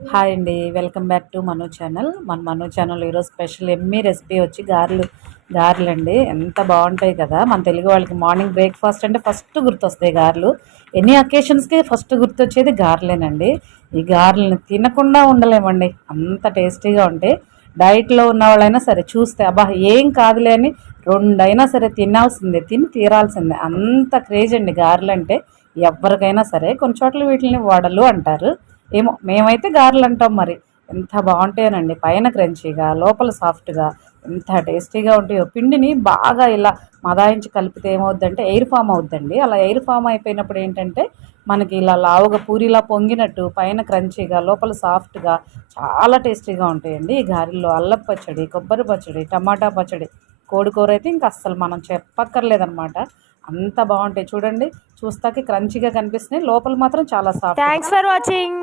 Hi అండి, welcome back to Manu channel. Manu channel ఈరోజు special recipe వచ్చి గారెలు అండి. ఎంత బాగుంటాయి కదా, మన తెలుగు వాళ్ళకి మార్నింగ్ బ్రేక్ఫాస్ట్ అంటే ఫస్ట్ గుర్తొస్తాయి గారెలు. ఎన్ని అకేషన్స్కి ఫస్ట్ గుర్తొచ్చేది గారెలేనండి. ఈ గారెలను తినకుండా ఉండలేమండి, అంత టేస్టీగా ఉంటాయి. డైట్లో ఉన్న వాళ్ళైనా సరే చూస్తే అబ్బా ఏం కాదులే అని రెండైనా సరే తినాల్సిందే, తిని తీరాల్సిందే, అంత క్రేజ్ అండి గారెలు అంటే ఎవరికైనా సరే. కొన్ని చోట్ల వీటిని వడలు అంటారు, ఏమో మేమైతే గారెలు అంటాం. మరి ఎంత బాగుంటాయోనండి, పైన క్రంచీగా లోపల సాఫ్ట్గా ఎంత టేస్టీగా ఉంటాయో. పిండిని బాగా ఇలా మదాయించి కలిపితే ఏమవుద్దంటే ఎయిర్ ఫామ్ అవుద్దండి. అలా ఎయిర్ ఫామ్ అయిపోయినప్పుడు ఏంటంటే మనకి ఇలా లావుగా పూరిలా పొంగినట్టు పైన క్రంచీగా లోపల సాఫ్ట్గా చాలా టేస్టీగా ఉంటాయండి ఈ గారెల్లో. అల్లం పచ్చడి, కొబ్బరి పచ్చడి, టమాటా పచ్చడి, కోడికూర అయితే ఇంకా అస్సలు మనం చెప్పక్కర్లేదనమాట. అంత బాగుంటాయి చూడండి. చూస్తాకి క్రంచీగా కనిపిస్తున్నాయి, లోపల మాత్రం చాలా సాఫ్ట్. Thanks for watching.